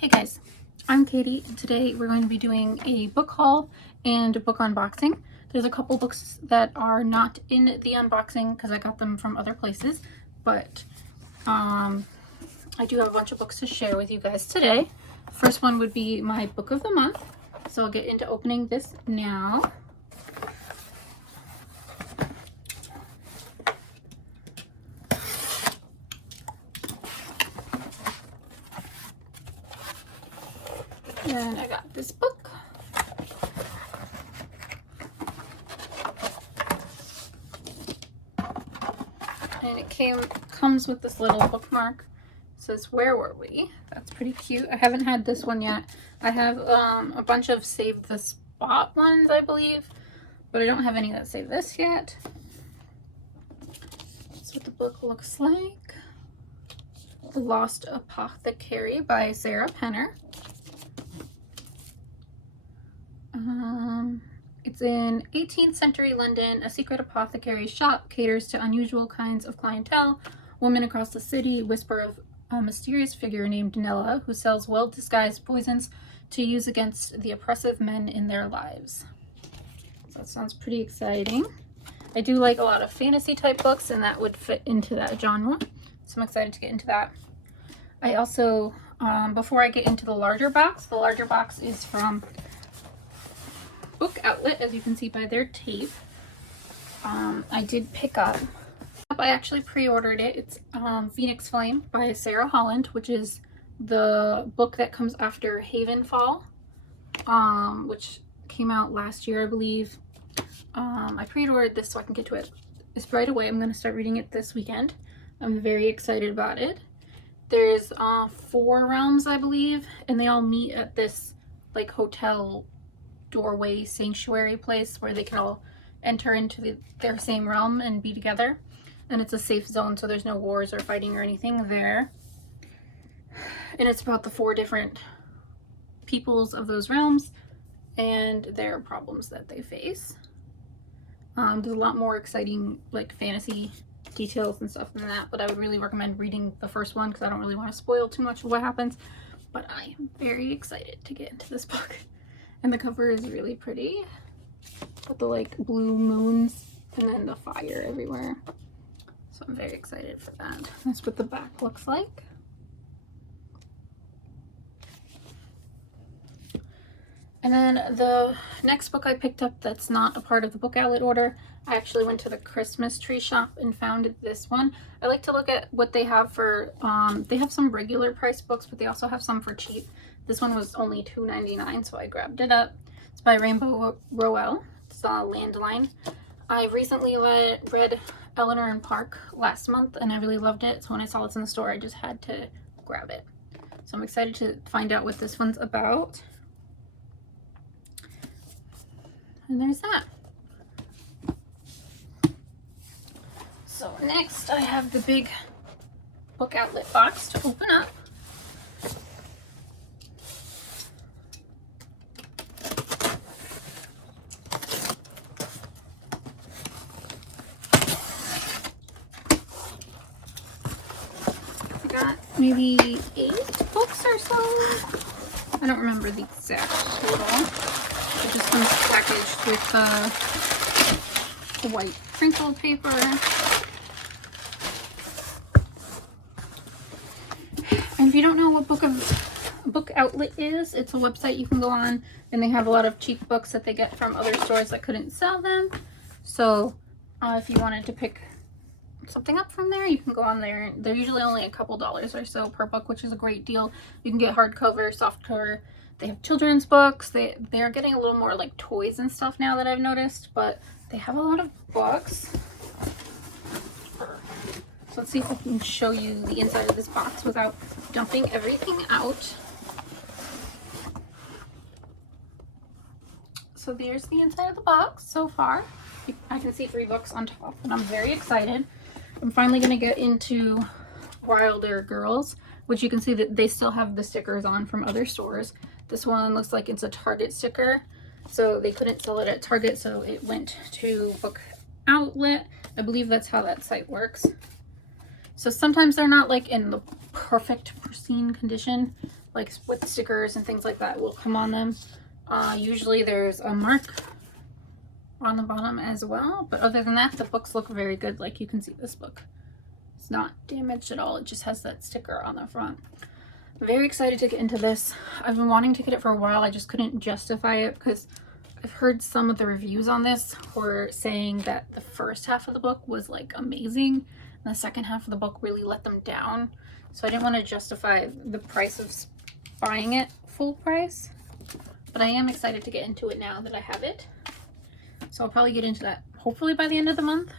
Hey guys, I'm Katie, and today we're going to be doing a book haul and a book unboxing. There's a couple books that are not in the unboxing because I got them from other places, but I do have a bunch of books to share with you guys today. First one would be my book of the month, so I'll get into opening this now. And I got this book. And it comes with this little bookmark. It says, "Where were we?" That's pretty cute. I haven't had this one yet. I have a bunch of Save the Spot ones, I believe, but I don't have any that say this yet. That's what the book looks like. The Lost Apothecary by Sarah Penner. It's in 18th century London. A secret apothecary shop caters to unusual kinds of clientele. Women across the city whisper of a mysterious figure named Nella who sells well-disguised poisons to use against the oppressive men in their lives. So that sounds pretty exciting. I do like a lot of fantasy type books, and that would fit into that genre. So I'm excited to get into that. I also, before I get into the larger box is from Book Outlet, as you can see by their tape. I did pick up, I actually pre-ordered it. It's Phoenix Flame by Sarah Holland, which is the book that comes after Havenfall, which came out last year, I believe. I pre-ordered this so I can get to it right away. I'm going to start reading it this weekend. I'm very excited about it. There's 4 realms, I believe, and they all meet at this like hotel doorway sanctuary place where they can all enter into their same realm and be together, and it's a safe zone, so there's no wars or fighting or anything there. And it's about the 4 different peoples of those realms and their problems that they face. There's a lot more exciting like fantasy details and stuff than that, but I would really recommend reading the first one because I don't really want to spoil too much of what happens. But I am very excited to get into this book. And the cover is really pretty, with the like blue moons and then the fire everywhere. So I'm very excited for that. That's what the back looks like. And then the next book I picked up that's not a part of the Book Outlet order, I actually went to the Christmas tree shop and found this one. I like to look at what they have for, they have some regular price books, but they also have some for cheap. This one was only $2.99, so I grabbed it up. It's by Rainbow Rowell. It's a Landline. I recently read Eleanor and Park last month, and I really loved it. So when I saw it's in the store, I just had to grab it. So I'm excited to find out what this one's about. And there's that. So next I have the big Book Outlet box to open up. I got maybe 8 books or so. I don't remember the exact total. It just comes packaged with the white crinkle paper. And if you don't know what Book Outlet is, it's a website you can go on, and they have a lot of cheap books that they get from other stores that couldn't sell them. So if you wanted to pick something up from there, you can go on there. They're usually only a couple dollars or so per book, which is a great deal. You can get hardcover, softcover. They have children's books. They are getting a little more like toys and stuff now that I've noticed, but they have a lot of books. So let's see if I can show you the inside of this box without dumping everything out. So there's the inside of the box so far. I can see 3 books on top, and I'm very excited. I'm finally going to get into Wilder Girls, which you can see that they still have the stickers on from other stores. This one looks like it's a Target sticker, so they couldn't sell it at Target, so it went to Book Outlet. I believe that's how that site works. So sometimes they're not like in the perfect pristine condition, like with stickers and things like that will come on them. Usually there's a mark on the bottom as well, but other than that, the books look very good. Like you can see, this book, it's not damaged at all. It just has that sticker on the front. I'm very excited to get into this. I've been wanting to get it for a while. I just couldn't justify it because I've heard some of the reviews on this were saying that the first half of the book was like amazing and the second half of the book really let them down. So I didn't want to justify the price of buying it full price, but I am excited to get into it now that I have it. So I'll probably get into that hopefully by the end of the month,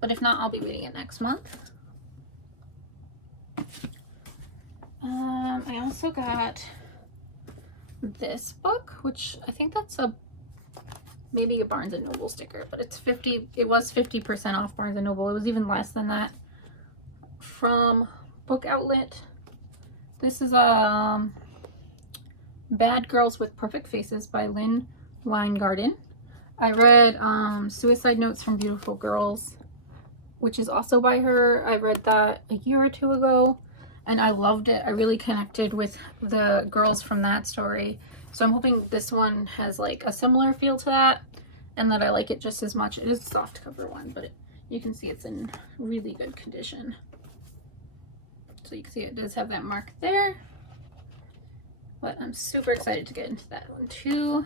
but if not, I'll be reading it next month. I also got this book, which I think that's maybe a Barnes & Noble sticker, but it was 50% off Barnes & Noble. It was even less than that from Book Outlet. This is Bad Girls with Perfect Faces by Lynn Weingarten. I read Suicide Notes from Beautiful Girls, which is also by her. I read that a year or two ago and I loved it. I really connected with the girls from that story. So I'm hoping this one has like a similar feel to that and that I like it just as much. It is a soft cover one, but you can see it's in really good condition. So you can see it does have that mark there. But I'm super excited to get into that one too.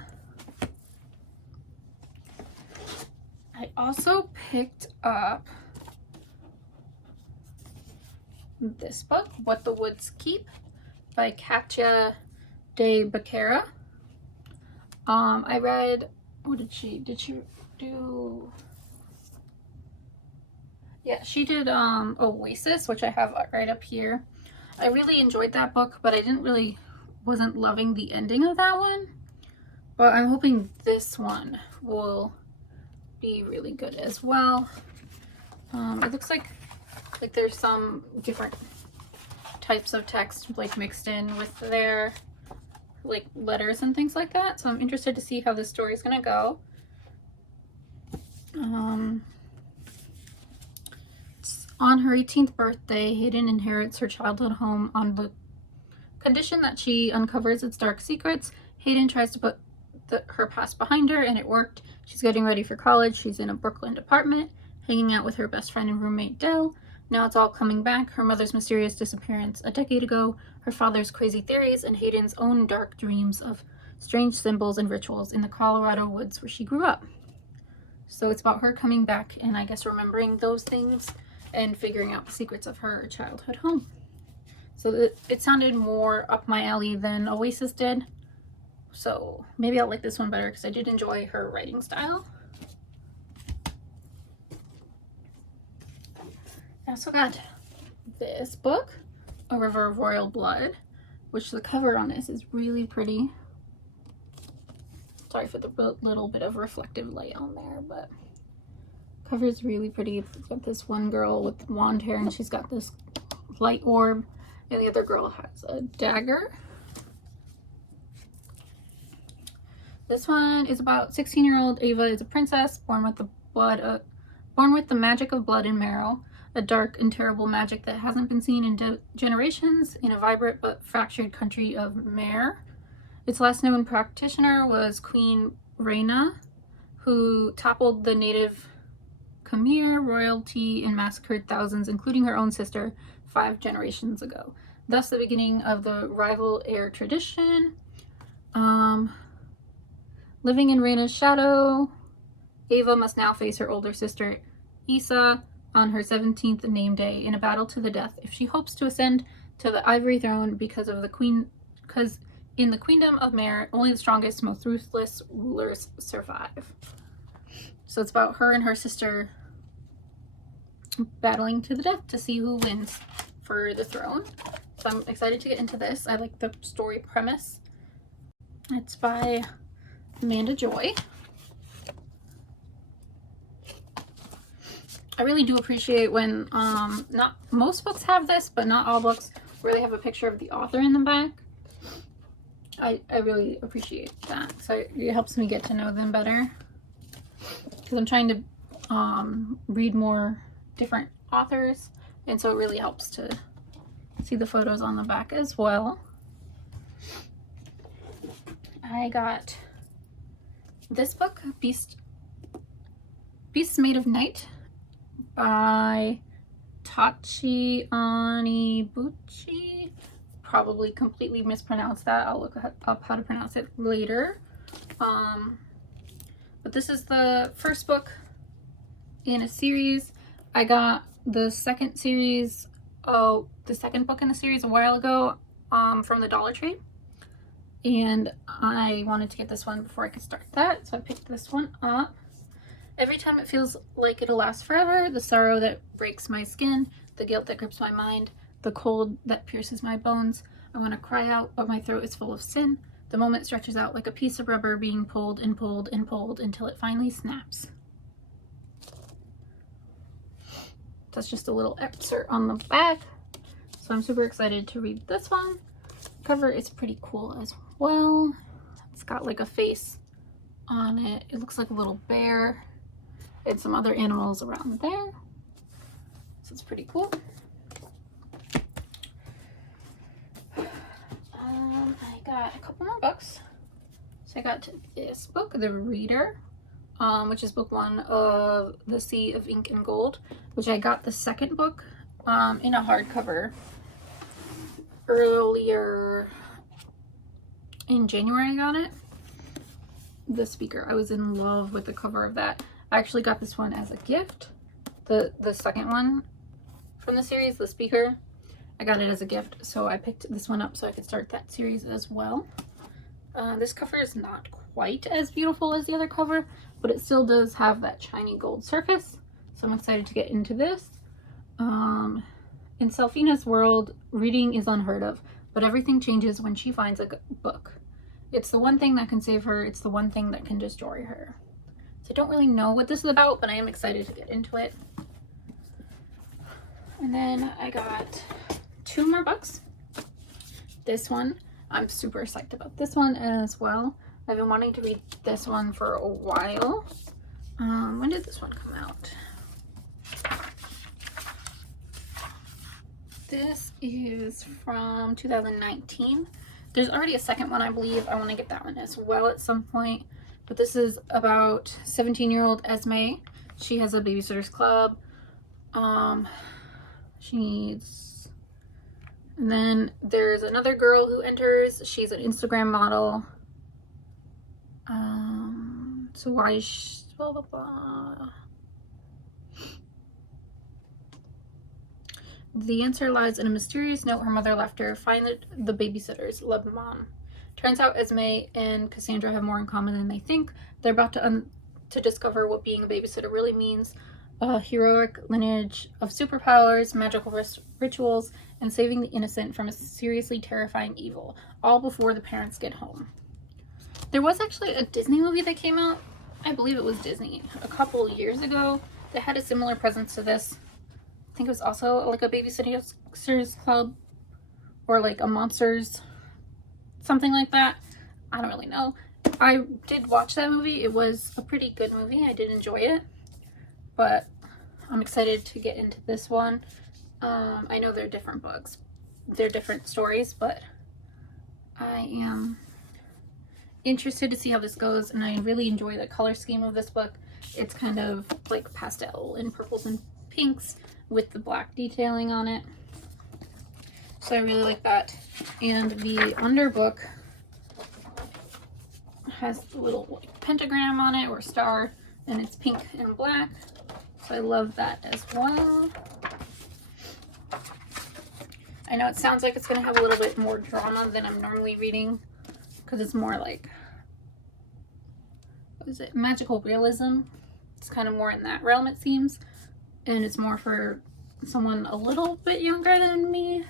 I also picked up this book, What the Woods Keep by Katya de Becerra. I read, what did she do? Yeah, she did Oasis, which I have right up here. I really enjoyed that book, but I wasn't loving the ending of that one. But I'm hoping this one will be really good as well. It looks like there's some different types of text like mixed in with their like letters and things like that. So I'm interested to see how this story is gonna go. On her 18th birthday, Hayden inherits her childhood home on the condition that she uncovers its dark secrets. Hayden tries to put her past behind her, and it worked. She's getting ready for college. She's in a Brooklyn apartment, hanging out with her best friend and roommate Dell. Now it's all coming back. Her mother's mysterious disappearance a decade ago, her father's crazy theories, and Hayden's own dark dreams of strange symbols and rituals in the Colorado woods where she grew up. So it's about her coming back and I guess remembering those things and figuring out the secrets of her childhood home. So it sounded more up my alley than Oasis did. So maybe I'll like this one better because I did enjoy her writing style. I also got this book, A River of Royal Blood, which the cover on this is really pretty. Sorry for the little bit of reflective light on there, but cover is really pretty. It's got this one girl with blonde hair and she's got this light orb, and the other girl has a dagger. This one is about 16-year-old Ava is a princess born with the magic of blood and marrow, a dark and terrible magic that hasn't been seen in generations in a vibrant but fractured country of Mare. Its last known practitioner was Queen Rhaena, who toppled the native Khmer royalty and massacred thousands, including her own sister, 5 generations ago. Thus the beginning of the rival heir tradition. Living in Rhaena's shadow, Ava must now face her older sister, Issa, on her 17th name day in a battle to the death if she hopes to ascend to the ivory throne because in the Queendom of Mare, only the strongest, most ruthless rulers survive. So it's about her and her sister battling to the death to see who wins for the throne. So I'm excited to get into this. I like the story premise. It's by Amanda Joy. I really do appreciate when not most books have this, but not all books, where they have a picture of the author in the back. I really appreciate that. So it helps me get to know them better, because I'm trying to read more different authors, and so it really helps to see the photos on the back as well. I got this book, Beasts Made of Night by Tachi Onibuchi. Probably completely mispronounced that. I'll look up how to pronounce it later. But this is the first book in a series. I got the second book in the series a while ago from the Dollar Tree. And I wanted to get this one before I could start that, so I picked this one up. Every time it feels like it'll last forever, the sorrow that breaks my skin, the guilt that grips my mind, the cold that pierces my bones. I want to cry out, but my throat is full of sin. The moment stretches out like a piece of rubber being pulled and pulled and pulled until it finally snaps. That's just a little excerpt on the back. So I'm super excited to read this one. Cover is pretty cool as well. It's got like a face on it. It looks like a little bear and some other animals around there. So it's pretty cool. I got a couple more books. So I got this book, The Reader, which is book 1 of The Sea of Ink and Gold, which I got the second book in a hardcover earlier in January. I got it. The Speaker. I was in love with the cover of that. I actually got this one as a gift. The second one from the series, The Speaker. I got it as a gift, so I picked this one up so I could start that series as well. This cover is not quite as beautiful as the other cover, but it still does have that shiny gold surface, so I'm excited to get into this. In Selfina's world, reading is unheard of, but everything changes when she finds a book. It's the one thing that can save her, it's the one thing that can destroy her. So I don't really know what this is about, but I am excited to get into it. And then I got 2 more books. This one, I'm super psyched about this one as well. I've been wanting to read this one for a while. When did this one come out? This is from 2019. There's already a second one, I believe. I want to get that one as well at some point. But this is about 17-year-old Esme. She has a babysitter's club. She needs... And then there's another girl who enters. She's an Instagram model. So why... Blah, blah, blah. The answer lies in a mysterious note her mother left her. Find the babysitters. Love, Mom. Turns out Esme and Cassandra have more in common than they think. They're about to discover what being a babysitter really means. A heroic lineage of superpowers, magical rituals, and saving the innocent from a seriously terrifying evil. All before the parents get home. There was actually a Disney movie that came out. I believe it was Disney. A couple years ago. That had a similar presence to this. I think it was also like a babysitter's club. Or like a monsters... something like that. I don't really know. I did watch that movie. It was a pretty good movie. I did enjoy it. But I'm excited to get into this one. I know they're different books. They're different stories, but I am interested to see how this goes, and I really enjoy the color scheme of this book. It's kind of like pastel in purples and pinks with the black detailing on it. So I really like that. And the underbook has the little like pentagram on it or star, and it's pink and black. So I love that as well. I know it sounds like it's going to have a little bit more drama than I'm normally reading, because it's more like, what is it, magical realism. It's kind of more in that realm, it seems. And it's more for someone a little bit younger than me.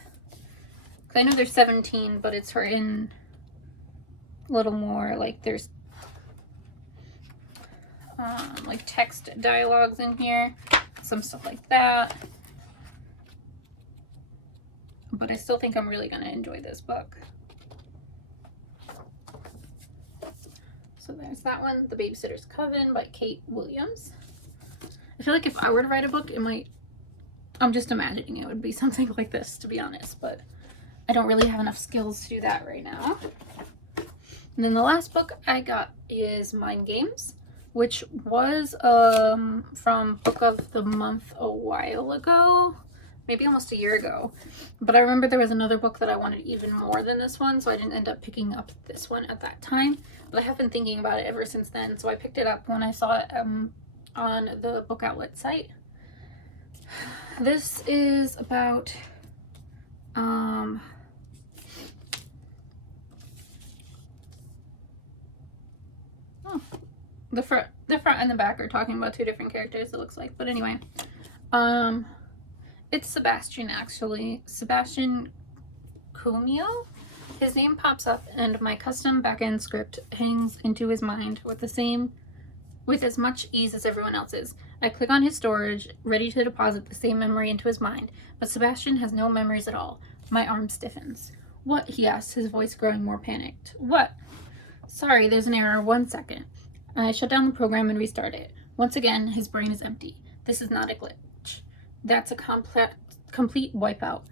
I know they're 17, but it's written a little more like there's like text dialogues in here, some stuff like that. But I still think I'm really going to enjoy this book. So there's that one, The Babysitter's Coven by Kate Williams. I feel like if I were to write a book, it might, I'm just imagining it would be something like this, to be honest, but I don't really have enough skills to do that right now. And then the last book I got is Mind Games, which was from Book of the Month a while ago, maybe almost a year ago. But I remember there was another book that I wanted even more than this one, so I didn't end up picking up this one at that time. But I have been thinking about it ever since then, so I picked it up when I saw it on the book outlet site. This is about the front and the back are talking about two different characters, it looks like. But anyway, it's Sebastian, actually. Sebastian Cumio? His name pops up and my custom backend script hangs into his mind with as much ease as everyone else's. I click on his storage, ready to deposit the same memory into his mind, but Sebastian has no memories at all. My arm stiffens. What? He asks, his voice growing more panicked. What? Sorry, there's an error. 1 second. I shut down the program and restart it. Once again, his brain is empty. This is not a glitch. That's a complete wipeout.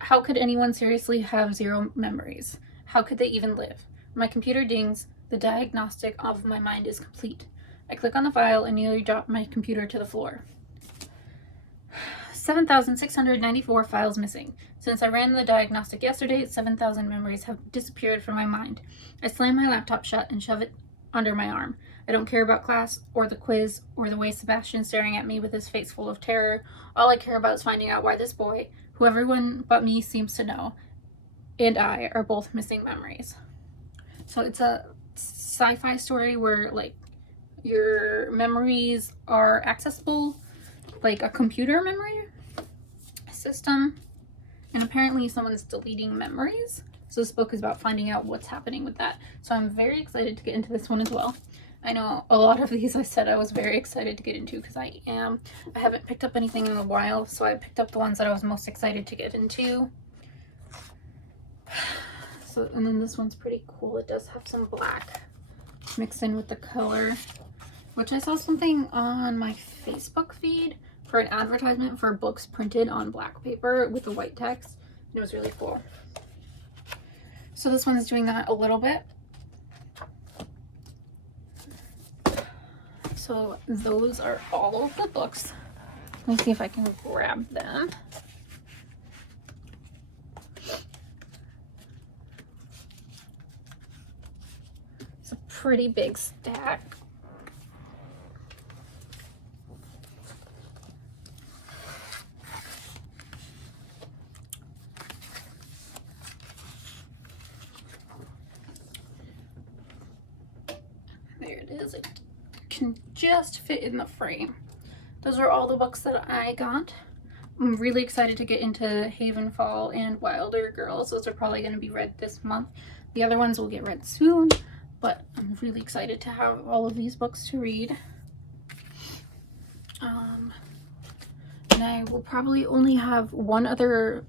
How could anyone seriously have zero memories? How could they even live? My computer dings. The diagnostic of my mind is complete. I click on the file and nearly drop my computer to the floor. 7,694 files missing. Since I ran the diagnostic yesterday, 7,000 memories have disappeared from my mind. I slam my laptop shut and shove it under my arm. I don't care about class or the quiz or the way Sebastian's staring at me with his face full of terror. All I care about is finding out why this boy, who everyone but me seems to know, and I are both missing memories. So it's a sci-fi story where like your memories are accessible, like a computer memory system, and apparently someone's deleting memories. So this book is about finding out what's happening with that. So I'm very excited to get into this one as well. I know a lot of these I said I was very excited to get into because I am. I haven't picked up anything in a while, so I picked up the ones that I was most excited to get into. So, and then this one's pretty cool. It does have some black mixed in with the color, which I saw something on my Facebook feed for an advertisement for books printed on black paper with the white text. And it was really cool. So this one is doing that a little bit. So those are all of the books. Let me see if I can grab them. It's a pretty big stack. There it is. It can just fit in the frame. Those are all the books that I got. I'm really excited to get into Havenfall and Wilder Girls. Those are probably going to be read this month. The other ones will get read soon, but I'm really excited to have all of these books to read. And I will probably only have one other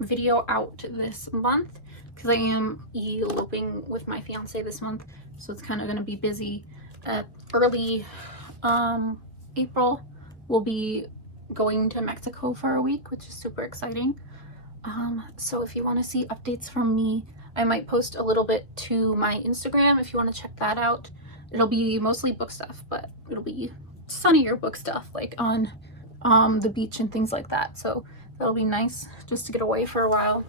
video out this month because I am eloping with my fiance this month, so it's kind of going to be busy. Early April, we'll be going to Mexico for a week, which is super exciting. So if you want to see updates from me, I might post a little bit to my Instagram if you want to check that out. It'll be mostly book stuff, but it'll be sunnier book stuff, like on the beach and things like that. So that'll be nice just to get away for a while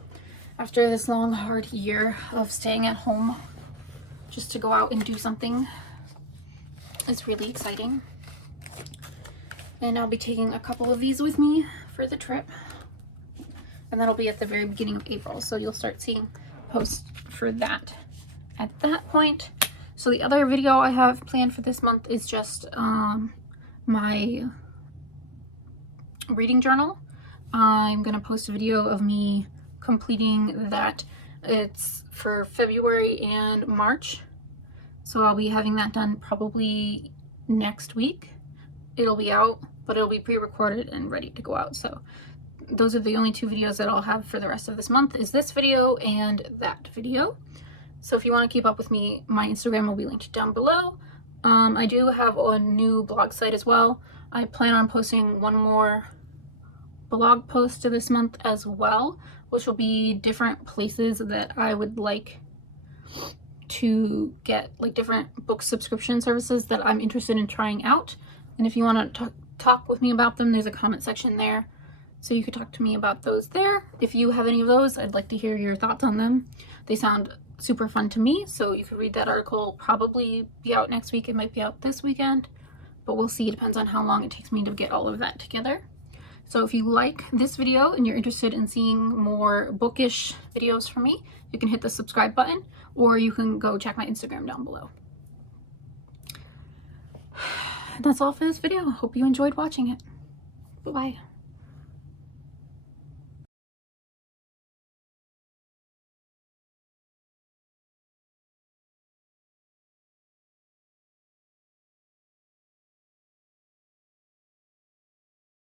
after this long, hard year of staying at home. Just to go out and do something is really exciting. And I'll be taking a couple of these with me for the trip. And that'll be at the very beginning of April. So you'll start seeing posts for that at that point. So the other video I have planned for this month is just my reading journal. I'm going to post a video of me completing that. It's for February and March. So I'll be having that done probably next week. It'll be out, but it'll be pre-recorded and ready to go out. So those are the only two videos that I'll have for the rest of this month, is this video and that video. So if you want to keep up with me, my Instagram will be linked down below. I do have a new blog site as well. I plan on posting one more blog post to this month as well, which will be different places that I would like to get like different book subscription services that I'm interested in trying out. And if you want to talk with me about them, there's a comment section there. So you could talk to me about those there. If you have any of those, I'd like to hear your thoughts on them. They sound super fun to me, so you could read that article. Probably be out next week. It might be out this weekend, but we'll see. It depends on how long it takes me to get all of that together. So if you like this video and you're interested in seeing more bookish videos from me, you can hit the subscribe button, or you can go check my Instagram down below. That's all for this video. I hope you enjoyed watching it. Bye-bye.